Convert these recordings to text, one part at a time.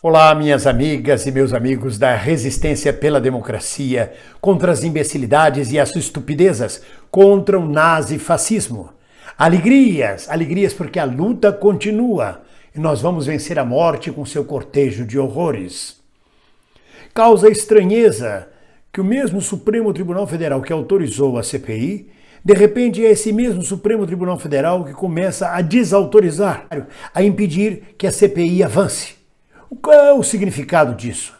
Olá, minhas amigas e meus amigos da resistência pela democracia, contra as imbecilidades e as estupidezas, contra o nazifascismo. Alegrias, alegrias porque a luta continua e nós vamos vencer a morte com seu cortejo de horrores. Causa estranheza que o mesmo Supremo Tribunal Federal que autorizou a CPI, de repente é esse mesmo Supremo Tribunal Federal que começa a desautorizar, a impedir que a CPI avance. Qual é o significado disso?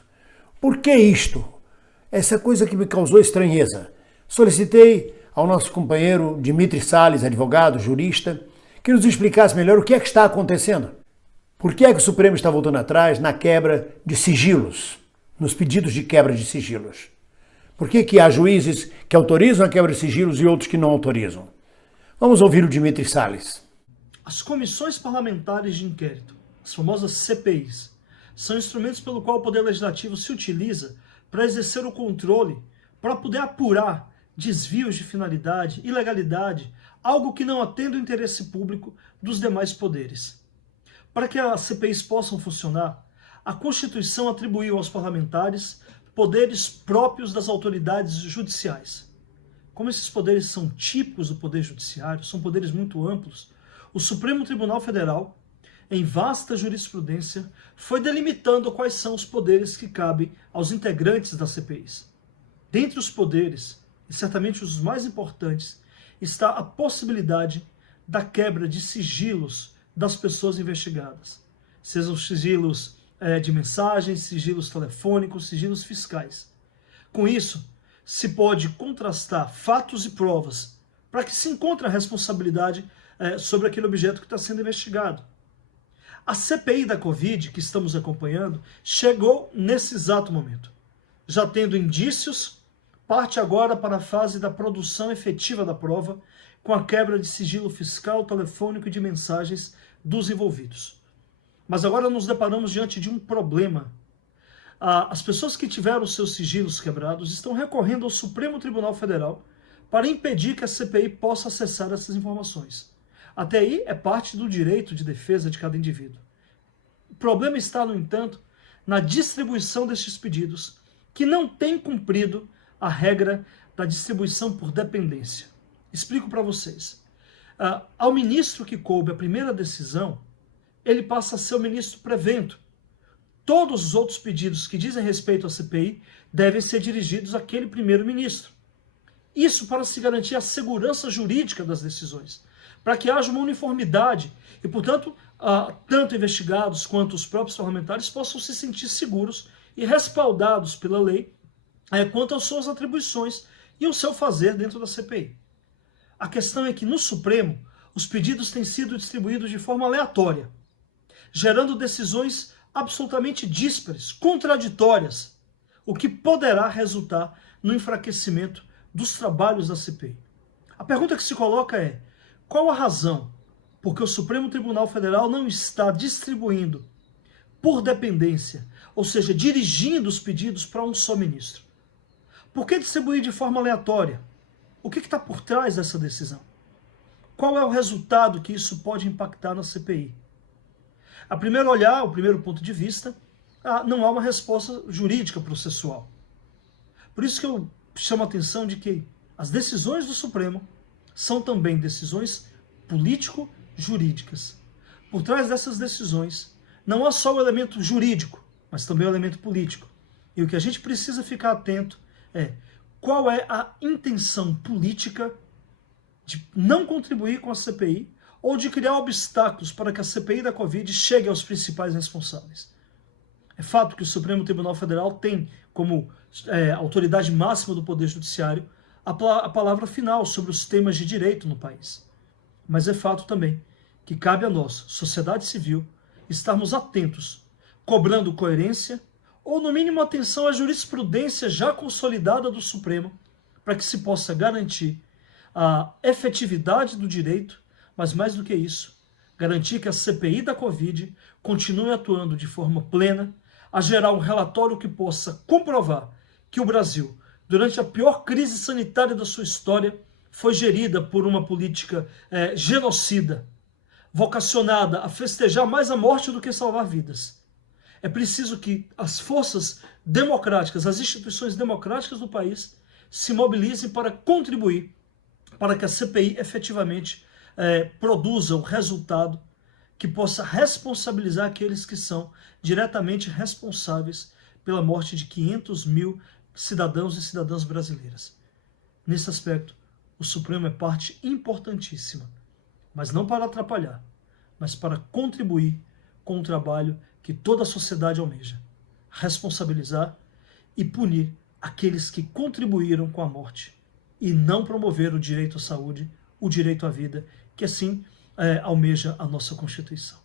Por que isto? Essa coisa que me causou estranheza. Solicitei ao nosso companheiro Dimitri Salles, advogado, jurista, que nos explicasse melhor o que é que está acontecendo. Por que é que o Supremo está voltando atrás na quebra de sigilos, nos pedidos de quebra de sigilos? Por que há juízes que autorizam a quebra de sigilos e outros que não autorizam? Vamos ouvir o Dimitri Salles. As comissões parlamentares de inquérito, as famosas CPIs, são instrumentos pelo qual o Poder Legislativo se utiliza para exercer o controle, para poder apurar desvios de finalidade, ilegalidade, algo que não atende o interesse público dos demais poderes. Para que as CPIs possam funcionar, a Constituição atribuiu aos parlamentares poderes próprios das autoridades judiciais. Como esses poderes são típicos do Poder Judiciário, são poderes muito amplos, o Supremo Tribunal Federal, em vasta jurisprudência, foi delimitando quais são os poderes que cabem aos integrantes das CPIs. Dentre os poderes, e certamente os mais importantes, está a possibilidade da quebra de sigilos das pessoas investigadas. Sejam sigilos de mensagens, sigilos telefônicos, sigilos fiscais. Com isso, se pode contrastar fatos e provas para que se encontre a responsabilidade sobre aquele objeto que está sendo investigado. A CPI da Covid, que estamos acompanhando, chegou nesse exato momento. Já tendo indícios, parte agora para a fase da produção efetiva da prova, com a quebra de sigilo fiscal, telefônico e de mensagens dos envolvidos. Mas agora nos deparamos diante de um problema. As pessoas que tiveram seus sigilos quebrados estão recorrendo ao Supremo Tribunal Federal para impedir que a CPI possa acessar essas informações. Até aí é parte do direito de defesa de cada indivíduo. O problema está, no entanto, na distribuição destes pedidos, que não tem cumprido a regra da distribuição por dependência. Explico para vocês. Ao ministro que coube a primeira decisão, ele passa a ser o ministro prevento. Todos os outros pedidos que dizem respeito à CPI devem ser dirigidos àquele primeiro-ministro. Isso para se garantir a segurança jurídica das decisões, para que haja uma uniformidade e, portanto, tanto investigados quanto os próprios parlamentares possam se sentir seguros e respaldados pela lei quanto às suas atribuições e o seu fazer dentro da CPI. A questão é que no Supremo os pedidos têm sido distribuídos de forma aleatória, gerando decisões absolutamente díspares, contraditórias, o que poderá resultar no enfraquecimento dos trabalhos da CPI. A pergunta que se coloca é: qual a razão porque o Supremo Tribunal Federal não está distribuindo por dependência, ou seja, dirigindo os pedidos para um só ministro? Por que distribuir de forma aleatória? O que está por trás dessa decisão? Qual é o resultado que isso pode impactar na CPI? A primeiro olhar, o primeiro ponto de vista, não há uma resposta jurídica processual. Por isso que eu chamo a atenção de que as decisões do Supremo são também decisões político-jurídicas. Por trás dessas decisões, não há só o elemento jurídico, mas também o elemento político. E o que a gente precisa ficar atento é qual é a intenção política de não contribuir com a CPI ou de criar obstáculos para que a CPI da Covid chegue aos principais responsáveis. É fato que o Supremo Tribunal Federal tem como autoridade máxima do Poder Judiciário a palavra final sobre os temas de direito no país. Mas é fato também que cabe a nós, sociedade civil, estarmos atentos, cobrando coerência ou, no mínimo, atenção à jurisprudência já consolidada do Supremo, para que se possa garantir a efetividade do direito, mas mais do que isso, garantir que a CPI da Covid continue atuando de forma plena, a gerar um relatório que possa comprovar que o Brasil, durante a pior crise sanitária da sua história, foi gerida por uma política genocida, vocacionada a festejar mais a morte do que salvar vidas. É preciso que as forças democráticas, as instituições democráticas do país se mobilizem para contribuir para que a CPI efetivamente produza o resultado que possa responsabilizar aqueles que são diretamente responsáveis pela morte de 500 mil cidadãos e cidadãs brasileiras. Nesse aspecto, o Supremo é parte importantíssima, mas não para atrapalhar, mas para contribuir com o trabalho que toda a sociedade almeja, responsabilizar e punir aqueles que contribuíram com a morte e não promover o direito à saúde, o direito à vida, que assim almeja a nossa Constituição.